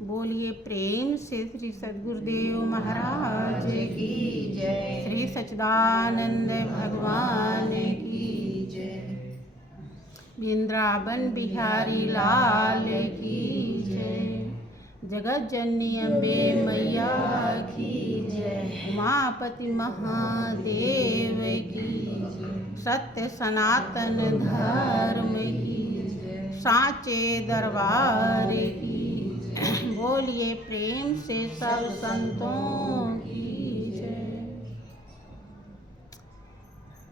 बोलिए प्रेम से श्री सद्गुरुदेव महाराज की जय। श्री सच्चिदानंद भगवान की जय। वृंदावन बिहारी लाल की जय। जगत जननी अम्बे मैया की जय। उमापति महादेव की जय। सत्य सनातन धर्म की जय। साचे दरबार की बोलिए प्रेम से सब संतों की जय।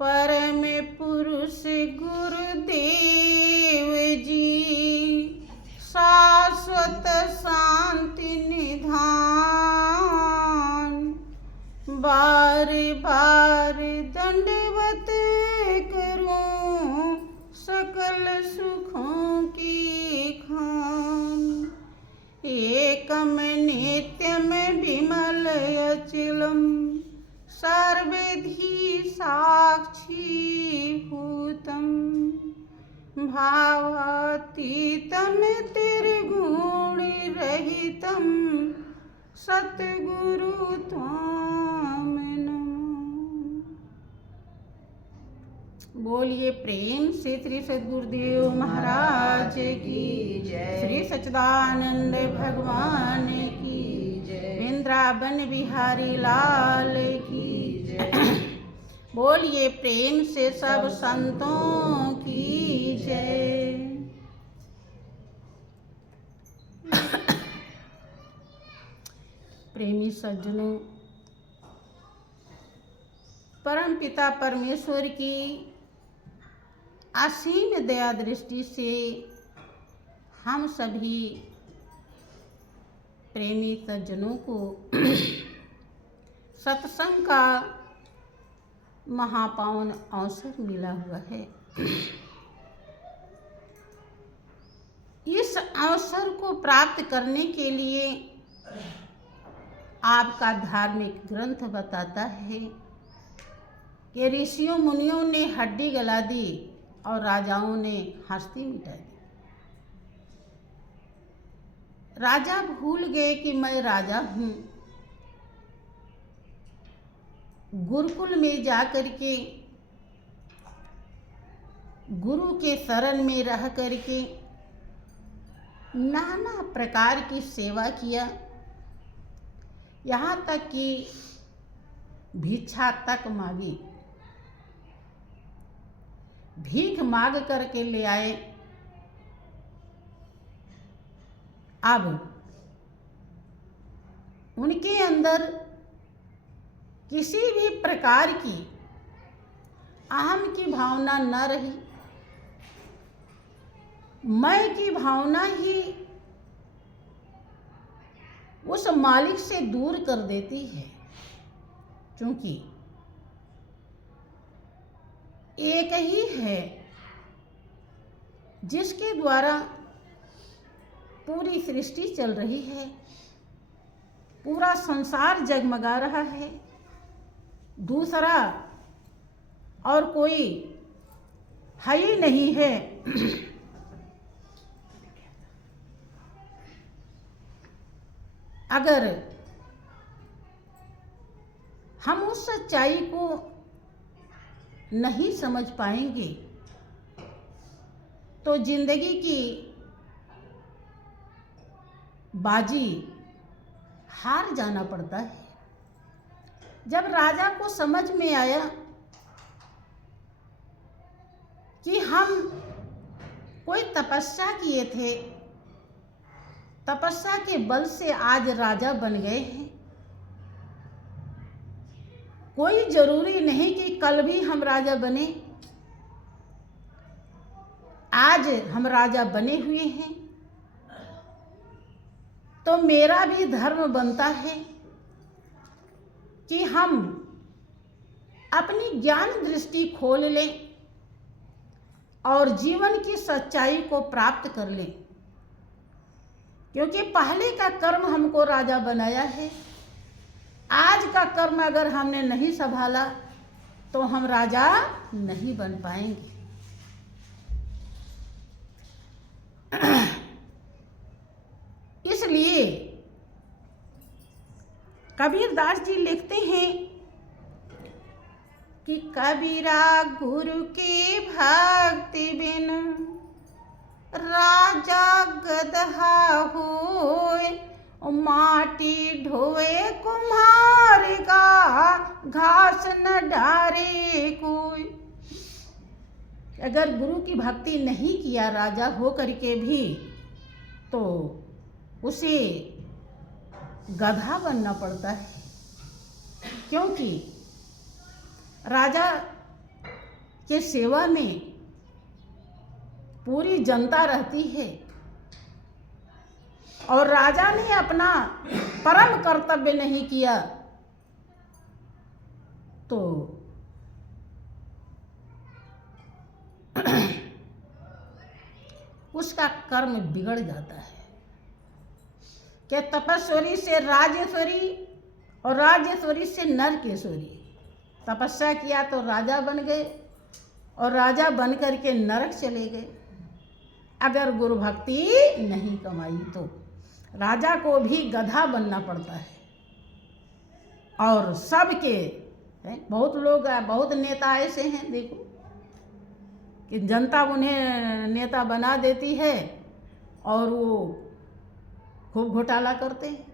परम पुरुष गुरुदेव जी शाश्वत शांति निधान, बार बार दंडवत करूं सकल सुखों की खान। एकम नित्यम विमल अचलम सर्वधि साक्षी भूतम, भावातीतम त्रिगुण रहितम सतगुरु त्वाम नमः। बोलिए प्रेम से श्री सद्गुरुदेव महाराज की जय। श्री सच्चिदानंद भगवान की जय। वृंदावन बिहारी लाल की जय। बोलिए प्रेम से सब संतों की जय। प्रेमी सज्जनों, परम पिता परमेश्वर की असीम दया दृष्टि से हम सभी प्रेमी सज्जनों को सत्संग का महापावन अवसर मिला हुआ है। इस अवसर को प्राप्त करने के लिए आपका धार्मिक ग्रंथ बताता है कि ऋषियों मुनियों ने हड्डी गला दी और राजाओं ने हस्ती मिटा दी। राजा भूल गए कि मैं राजा हूँ। गुरुकुल में जाकर के गुरु के शरण में रह करके नाना प्रकार की सेवा किया, यहाँ तक कि भिक्षा तक मांगी, भीख मांग करके ले आए। अब उनके अंदर किसी भी प्रकार की अहम की भावना न रही, मैं की भावना ही उस मालिक से दूर कर देती है। क्योंकि एक ही है जिसके द्वारा पूरी सृष्टि चल रही है, पूरा संसार जगमगा रहा है। दूसरा और कोई है ही नहीं है। अगर हम उस सच्चाई को नहीं समझ पाएंगे तो जिंदगी की बाजी हार जाना पड़ता है। जब राजा को समझ में आया कि हम कोई तपस्या किए थे, तपस्या के बल से आज राजा बन गए हैं, कोई जरूरी नहीं कि कल भी हम राजा बने। आज हम राजा बने हुए हैं तो मेरा भी धर्म बनता है कि हम अपनी ज्ञान दृष्टि खोल लें और जीवन की सच्चाई को प्राप्त कर लें। क्योंकि पहले का कर्म हमको राजा बनाया है, आज का कर्म अगर हमने नहीं संभाला तो हम राजा नहीं बन पाएंगे। इसलिए कबीरदास जी लिखते हैं कि कबीरा गुरु की भक्ति बिन राजा गदहा होए, माटी ढोए कुम्हार का घास न डारे कोई। अगर गुरु की भक्ति नहीं किया राजा हो करके भी तो उसे गधा बनना पड़ता है, क्योंकि राजा के सेवा में पूरी जनता रहती है और राजा ने अपना परम कर्तव्य नहीं किया तो उसका कर्म बिगड़ जाता है। कि तपस्वरी से राजेश्वरी और राजेश्वरी से नरकेश्वरी। तपस्या किया तो राजा बन गए और राजा बन करके नरक चले गए। अगर गुरु भक्ति नहीं कमाई तो राजा को भी गधा बनना पड़ता है। और सबके बहुत लोग, बहुत नेता ऐसे हैं देखो कि जनता उन्हें नेता बना देती है और वो खूब घोटाला करते हैं।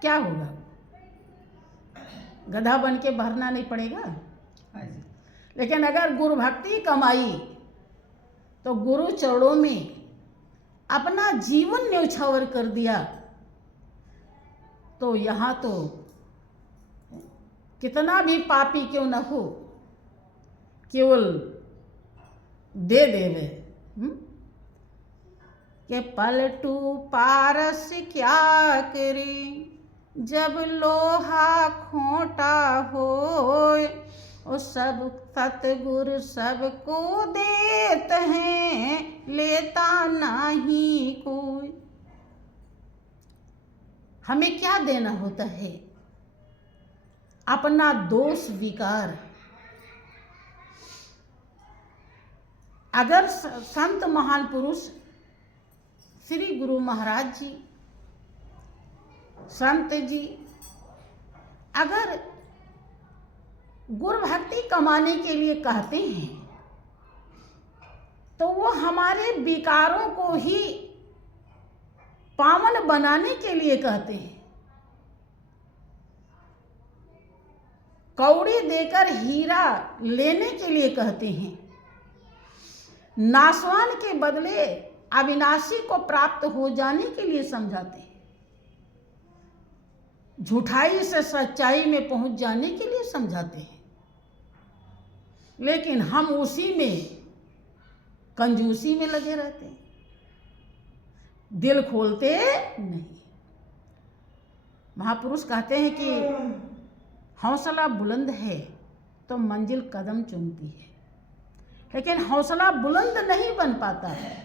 क्या होगा? गधा बन के भरना नहीं पड़ेगा। लेकिन अगर गुरु भक्ति कमाई तो गुरु चरणों में अपना जीवन न्यौछावर कर दिया तो यहाँ तो कितना भी पापी क्यों न हो केवल दे देवे। के पलटू पारस क्या करी जब लोहा खोटा होए, और सब सतगुरु सबको देते हैं लेता नहीं कोई। हमें क्या देना होता है? अपना दोष विकार। अगर संत महान पुरुष श्री गुरु महाराज जी, संत जी अगर गुरु भक्ति कमाने के लिए कहते हैं तो वो हमारे विकारों को ही पावन बनाने के लिए कहते हैं। कौड़ी देकर हीरा लेने के लिए कहते हैं। नासवान के बदले अविनाशी को प्राप्त हो जाने के लिए समझाते हैं। झूठाई से सच्चाई में पहुंच जाने के लिए समझाते हैं। लेकिन हम उसी में कंजूसी में लगे रहते हैं, दिल खोलते नहीं। महापुरुष कहते हैं कि हौसला बुलंद है तो मंजिल कदम चूमती है, लेकिन हौसला बुलंद नहीं बन पाता है,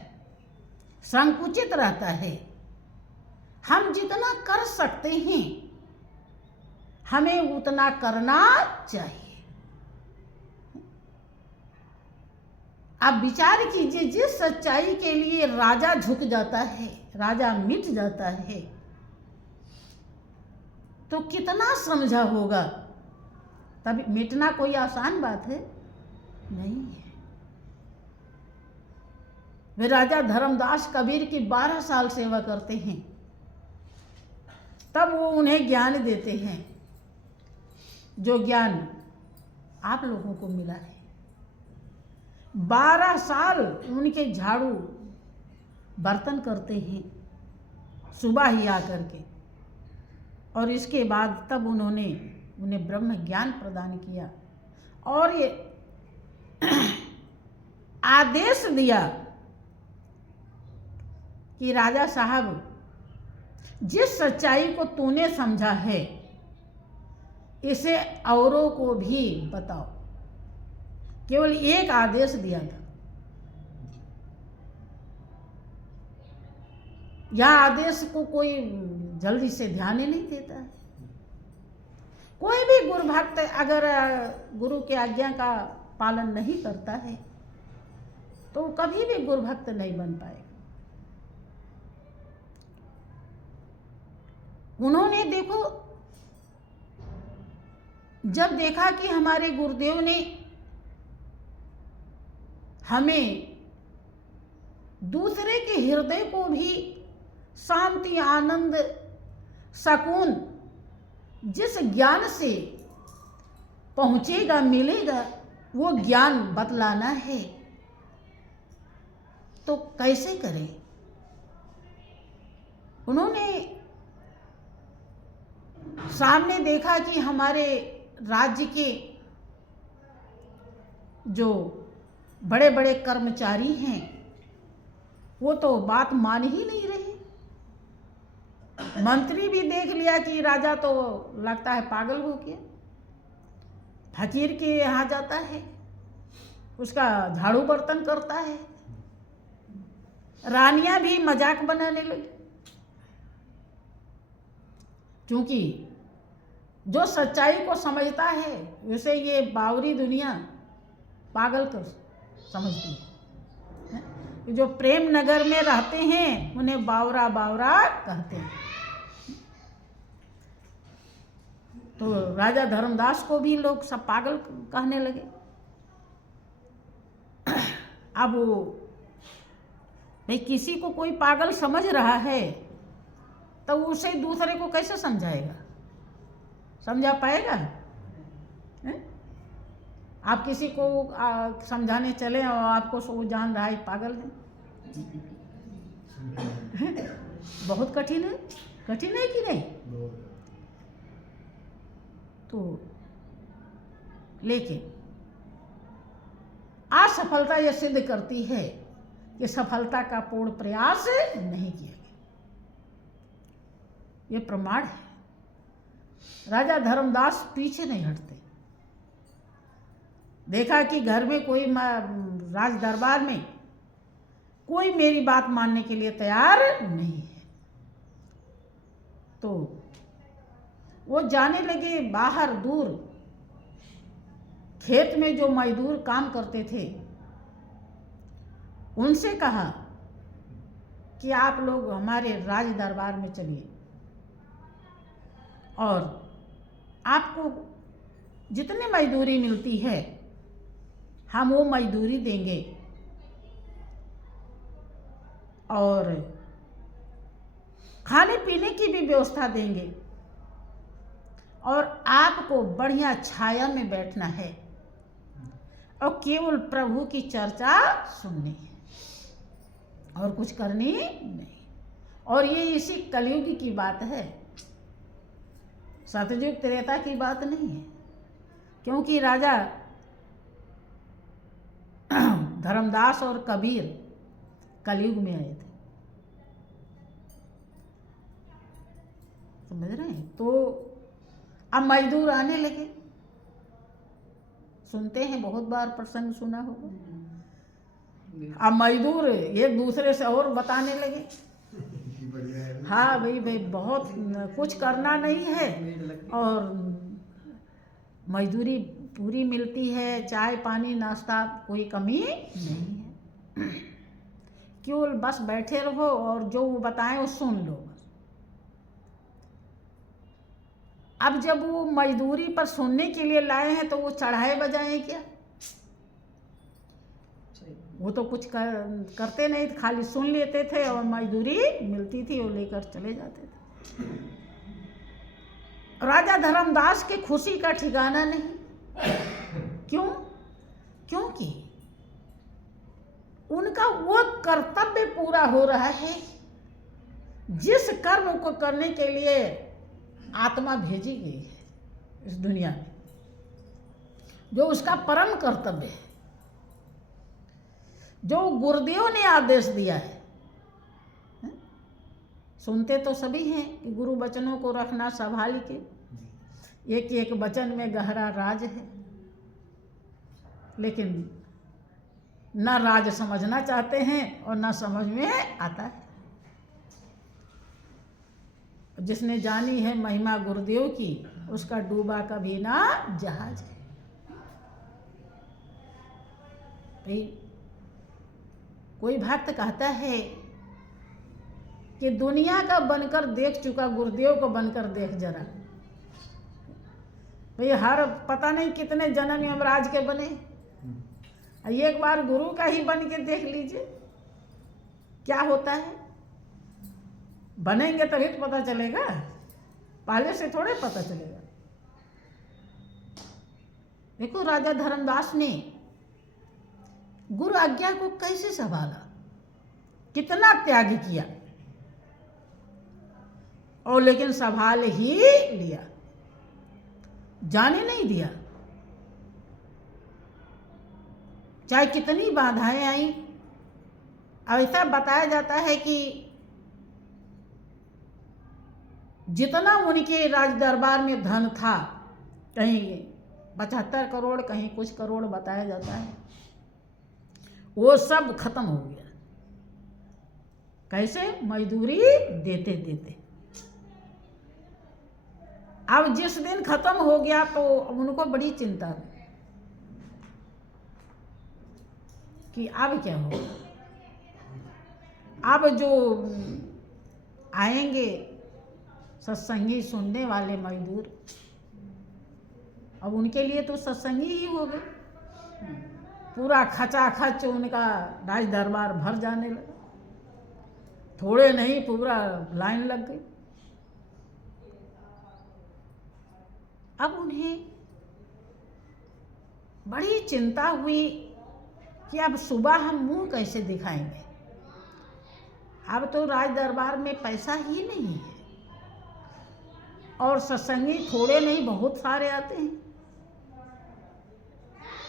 संकुचित रहता है। हम जितना कर सकते हैं हमें उतना करना चाहिए। आप विचार कीजिए, जिस सच्चाई के लिए राजा झुक जाता है, राजा मिट जाता है, तो कितना समझा होगा। तभी मिटना कोई आसान बात है नहीं है। वे राजा धर्मदास कबीर की 12 साल सेवा करते हैं, तब वो उन्हें ज्ञान देते हैं जो ज्ञान आप लोगों को मिला है। 12 साल उनके झाड़ू बर्तन करते हैं सुबह ही आकर के, और इसके बाद तब उन्होंने उन्हें ब्रह्म ज्ञान प्रदान किया और ये आदेश दिया कि राजा साहब, जिस सच्चाई को तूने समझा है इसे औरों को भी बताओ। केवल एक आदेश दिया था। यह आदेश को कोई जल्दी से ध्यान ही नहीं देता है। कोई भी गुरु भक्त अगर गुरु की आज्ञा का पालन नहीं करता है तो कभी भी गुरु भक्त नहीं बन पाएगा। उन्होंने देखो जब देखा कि हमारे गुरुदेव ने हमें दूसरे के हृदय को भी शांति, आनंद, सुकून जिस ज्ञान से पहुंचेगा, मिलेगा, वो ज्ञान बतलाना है, तो कैसे करें। उन्होंने सामने देखा कि हमारे राज्य के जो बड़े बड़े कर्मचारी हैं वो तो बात मान ही नहीं रहे। मंत्री भी देख लिया कि राजा तो लगता है पागल हो गया, फकीर के यहाँ जाता है, उसका झाड़ू बर्तन करता है। रानियां भी मजाक बनाने लगी, क्योंकि जो सच्चाई को समझता है उसे ये बावरी दुनिया पागल कर समझती है। जो प्रेम नगर में रहते हैं उन्हें बावरा बावरा कहते हैं। तो राजा धर्मदास को भी लोग सब पागल कहने लगे। अब वो भाई किसी को कोई पागल समझ रहा है तो उसे दूसरे को कैसे समझाएगा, समझा पाएगा? आप किसी को समझाने चले और आपको वो जान रहा है पागल है, बहुत कठिन है, कठिन है कि नहीं? तो लेकिन असफलता यह सिद्ध करती है कि सफलता का पूर्ण प्रयास नहीं किया गया। ये प्रमाण है। राजा धर्मदास पीछे नहीं हटते। देखा कि घर में कोई राज दरबार में कोई मेरी बात मानने के लिए तैयार नहीं है, तो वो जाने लगे बाहर दूर। खेत में जो मजदूर काम करते थे उनसे कहा कि आप लोग हमारे राज दरबार में चलिए और आपको जितनी मजदूरी मिलती है हम वो मजदूरी देंगे और खाने पीने की भी व्यवस्था देंगे और आपको बढ़िया छाया में बैठना है और केवल प्रभु की चर्चा सुननी है और कुछ करनी नहीं। और ये इसी कलयुग की बात है, सतयुग त्रेता की बात नहीं है, क्योंकि राजा धर्मदास और कबीर कलयुग में आए थे, समझ रहे हैं? तो अब मजदूर आने लगे। सुनते हैं, बहुत बार प्रसंग सुना होगा। अब मजदूर एक दूसरे से और बताने लगे, हाँ भाई बहुत कुछ करना नहीं है और मजदूरी पूरी मिलती है, चाय पानी नाश्ता कोई कमी नहीं है, केवल बस बैठे रहो और जो वो बताएं वो सुन लो बस। अब जब वो मजदूरी पर सुनने के लिए लाए हैं तो वो चढ़ाए बजाएं क्या? वो तो कुछ करते नहीं, खाली सुन लेते थे और मजदूरी मिलती थी वो लेकर चले जाते थे। राजा धर्मदास की खुशी का ठिकाना नहीं। क्यों? क्योंकि उनका वो कर्तव्य पूरा हो रहा है जिस कर्म को करने के लिए आत्मा भेजी गई है इस दुनिया में, जो उसका परम कर्तव्य है, जो गुरुदेव ने आदेश दिया है। सुनते तो सभी हैं कि गुरु वचनों को रखना संभाल के, एक एक वचन में गहरा राज है, लेकिन न राज समझना चाहते हैं और न समझ में आता है। जिसने जानी है महिमा गुरुदेव की उसका डूबा कभी ना जहाज है। भाई कोई भक्त कहता है कि दुनिया का बनकर देख चुका गुरुदेव को बनकर देख जरा। भाई हर पता नहीं कितने जन्म यमराज के बने, एक बार गुरु का ही बन के देख लीजिए क्या होता है। बनेंगे तभी तो पता चलेगा, पहले से थोड़े पता चलेगा। देखो राजा धर्मदास ने गुरु आज्ञा को कैसे संभाला, कितना त्याग किया, और लेकिन संभाल ही लिया, जाने नहीं दिया। चाहे कितनी बाधाएं आई। अब ऐसा बताया जाता है कि जितना उनके राज दरबार में धन था, कहीं 75 करोड़ कहीं कुछ करोड़ बताया जाता है, वो सब खत्म हो गया। कैसे? मजदूरी देते देते। अब जिस दिन खत्म हो गया तो उनको बड़ी चिंता हुई कि अब क्या होगा। अब जो आएंगे सत्संगी सुनने वाले मजदूर, अब उनके लिए तो सत्संगी ही हो गए। पूरा खचाखच उनका राज दरबार भर जाने लगा, थोड़े नहीं पूरा लाइन लग गई। अब उन्हें बड़ी चिंता हुई कि अब सुबह हम मुंह कैसे दिखाएंगे। अब तो राज दरबार में पैसा ही नहीं है, और सत्संगी थोड़े नहीं बहुत सारे आते हैं।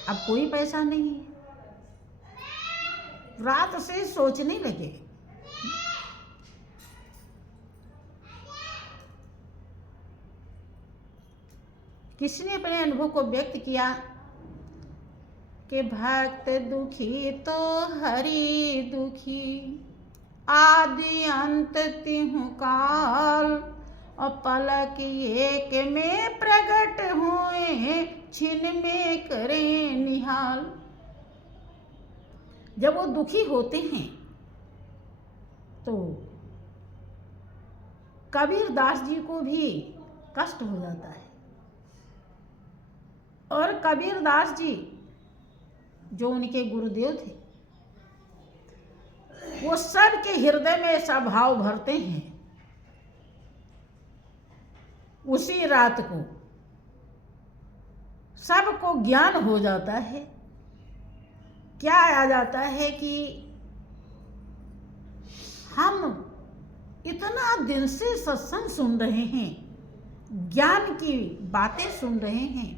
अब कोई पैसा नहीं है। रात से सोचने लगे, किसी ने अपने अनुभव को व्यक्त किया कि भक्त दुखी तो हरि दुखी, आदि अंत तिहु काल, और पलक एक में प्रकट हुए, छिन में करे निहाल। जब वो दुखी होते हैं तो कबीर दास जी को भी कष्ट हो जाता है, और कबीर दास जी जो उनके गुरुदेव थे, वो सबके हृदय में ऐसा भाव भरते हैं। उसी रात को सबको ज्ञान हो जाता है। क्या आ जाता है कि हम इतना दिन से सत्संग सुन रहे हैं, ज्ञान की बातें सुन रहे हैं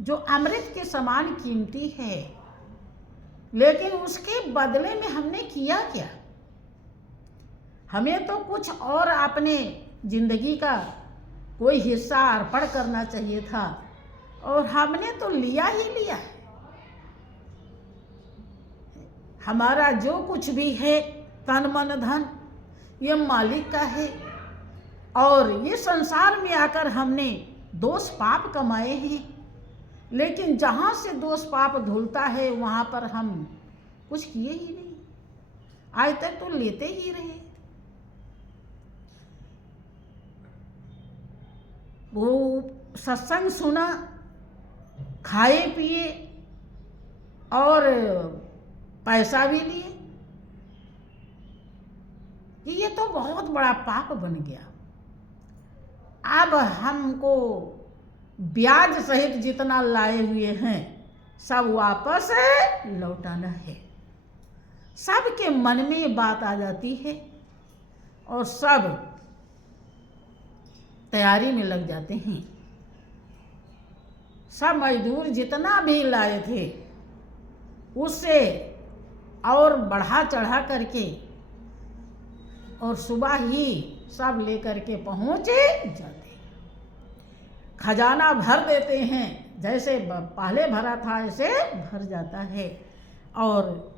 जो अमृत के समान कीमती है, लेकिन उसके बदले में हमने किया क्या? हमें तो कुछ और अपने जिंदगी का कोई हिस्सा अर्पण करना चाहिए था, और हमने तो लिया ही लिया है। हमारा जो कुछ भी है, तन मन धन, ये मालिक का है, और ये संसार में आकर हमने दोष पाप कमाए हैं, लेकिन जहाँ से दोष पाप धुलता है वहाँ पर हम कुछ किए ही नहीं, आज तक तो लेते ही रहे। वो सत्संग सुना, खाए पिए और पैसा भी लिए, ये तो बहुत बड़ा पाप बन गया। अब हमको ब्याज सहित जितना लाए हुए हैं सब वापस लौटाना है। सबके मन में ये बात आ जाती है और सब तैयारी में लग जाते हैं। सब मजदूर जितना भी लाए थे उससे और बढ़ा चढ़ा करके और सुबह ही सब लेकर के पहुंचे जाते हैं, खजाना भर देते हैं, जैसे पहले भरा था ऐसे भर जाता है, और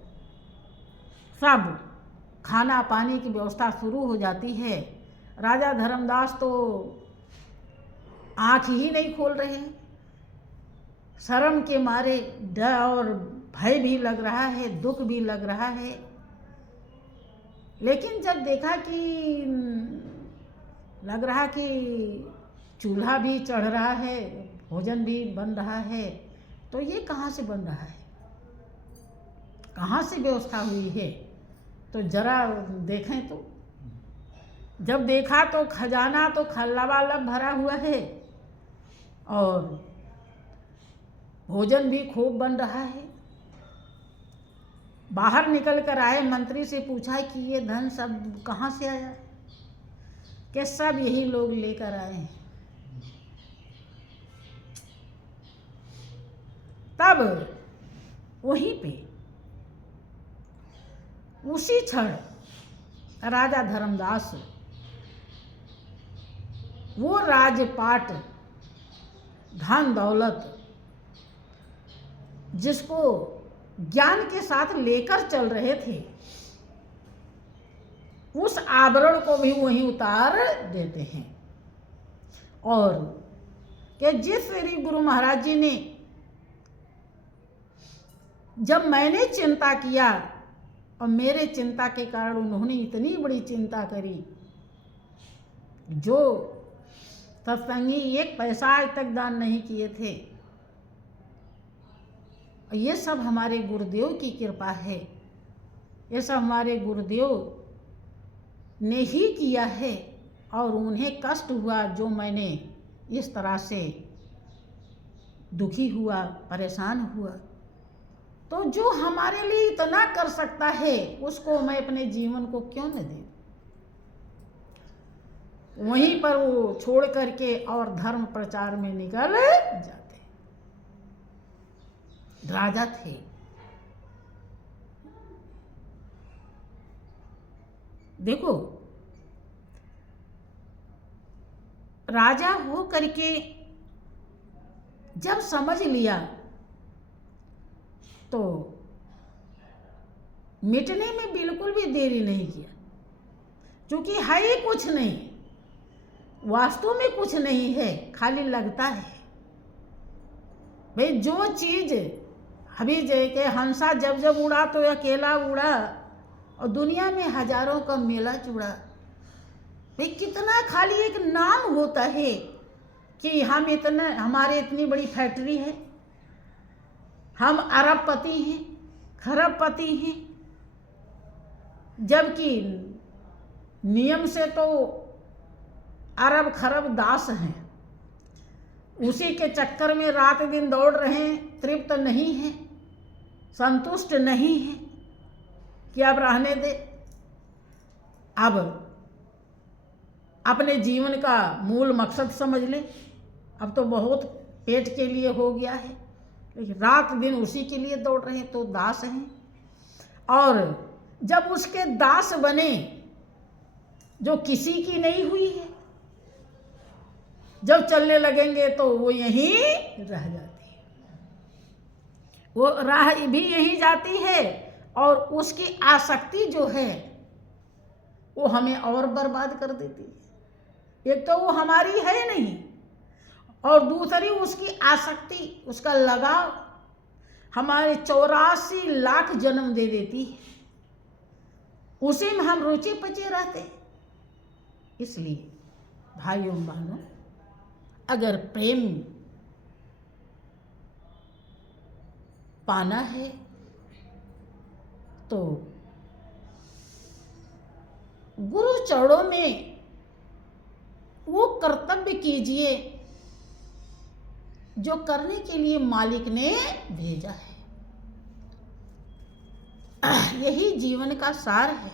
सब खाना पानी की व्यवस्था शुरू हो जाती है। राजा धर्मदास तो आँख ही नहीं खोल रहे हैं, शर्म के मारे डर और भय भी लग रहा है, दुख भी लग रहा है। लेकिन जब देखा कि लग रहा कि चूल्हा भी चढ़ रहा है, भोजन भी बन रहा है, तो ये कहाँ से बन रहा है, कहाँ से व्यवस्था हुई है? तो जरा देखें तो। जब देखा तो खजाना तो लबालब भरा हुआ है और भोजन भी खूब बन रहा है। बाहर निकल कर आए, मंत्री से पूछा कि ये धन सब कहाँ से आया? कि सब यही लोग लेकर आए हैं। तब वहीं पे उसी क्षण राजा धर्मदास वो राजपाट, धन दौलत जिसको ज्ञान के साथ लेकर चल रहे थे, उस आवरण को भी वहीं उतार देते हैं। और कि जिस श्री गुरु महाराज जी ने, जब मैंने चिंता किया और मेरे चिंता के कारण उन्होंने इतनी बड़ी चिंता करी, जो सत्संगी एक पैसा आज तक दान नहीं किए थे, ये सब हमारे गुरुदेव की कृपा है। ये सब हमारे गुरुदेव ने ही किया है और उन्हें कष्ट हुआ जो मैंने इस तरह से दुखी हुआ, परेशान हुआ। तो जो हमारे लिए इतना कर सकता है उसको मैं अपने जीवन को क्यों न दूं? वहीं पर वो छोड़ करके और धर्म प्रचार में निकल जाते। राजा थे, देखो राजा हो करके जब समझ लिया तो मिटने में बिल्कुल भी देरी नहीं किया, क्योंकि है ही कुछ नहीं, वास्तव में कुछ नहीं है, खाली लगता है। भाई जो चीज अभी जैसे हंसा जब जब उड़ा तो अकेला उड़ा और दुनिया में हजारों का मेला जुड़ा। भाई कितना खाली एक नाम होता है कि हम इतना, हमारे इतनी बड़ी फैक्ट्री है, हम अरबपति हैं, खरबपति हैं, जबकि नियम से तो अरब खरब दास हैं। उसी के चक्कर में रात दिन दौड़ रहे हैं, तृप्त नहीं है, संतुष्ट नहीं है कि अब रहने दे, अब अपने जीवन का मूल मकसद समझ ले, अब तो बहुत पेट के लिए हो गया है, लेकिन रात दिन उसी के लिए दौड़ रहे हैं, तो दास हैं। और जब उसके दास बने जो किसी की नहीं हुई है, जब चलने लगेंगे तो वो यहीं रह जाती है, वो राह भी यहीं जाती है और उसकी आसक्ति जो है वो हमें और बर्बाद कर देती है। एक तो वो हमारी है नहीं और दूसरी उसकी आसक्ति, उसका लगाव हमारे 84 लाख जन्म दे देती है, उसी में हम रुचि पचे रहते। इसलिए भाइयों बहनों, अगर प्रेम पाना है तो गुरु चरणों में वो कर्तव्य कीजिए जो करने के लिए मालिक ने भेजा है। यही जीवन का सार है।